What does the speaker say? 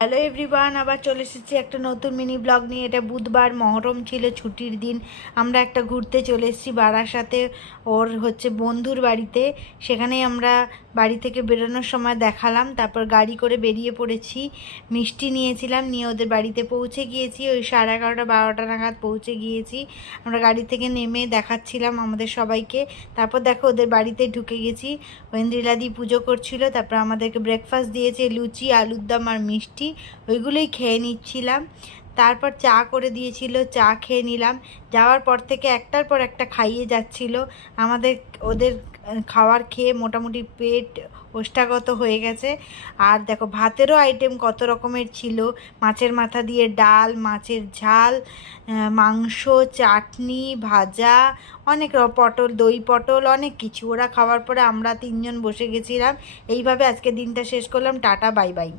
Hello everyone, আবার চলে এসেছি একটা নতুন মিনি ব্লগ নিয়ে। এটা বুধবার, মহরম ছিল, ছুটির দিন। আমরা একটা ঘুরতে চলে এসেছি বারাসাতে, ওর বন্ধুর বাড়িতে। সেখানেই আমরা বাড়ি থেকে বেরোনোর সময় দেখালাম, তারপর গাড়ি করে বেরিয়ে পড়েছি। মিষ্টি নিয়েছিলাম, নিয়ে ওদের বাড়িতে পৌঁছে গিয়েছি। ওই 11:30 12টা নাগাদ পৌঁছে গিয়েছি। আমরা গাড়ি থেকে নেমে দেখাচ্ছিলাম আমাদের সবাইকে। তারপর দেখো ওদের বাড়িতে ঢুকে গেছি। ঐন্দ্রিলাদি পুজো করছিল, তারপর আমাদেরকে ব্রেকফাস্ট দিয়েছে, লুচি, আলুর দম আর মিষ্টি। ওইগুলোই খেয়ে নিচ্ছিলাম। তারপর চা করে দিয়েছিল, চা খেয়ে নিলাম। যাওয়ার পর থেকে একটার পর একটা খাইয়ে যাচ্ছিল আমাদের। ওদের খাবার খেয়ে মোটামুটি পেট ওষ্ঠাগত হয়ে গেছে। আর দেখো ভাতেরও আইটেম কত রকমের ছিল। মাছের মাথা দিয়ে ডাল, মাছের ঝাল, মাংস, চাটনি, ভাজা, অনেক পটল, দই পটল, অনেক কিছু। ওরা খাওয়ার পরে আমরা তিনজন বসে গেছিলাম। এইভাবে আজকে দিনটা শেষ করলাম। Tata, bye bye.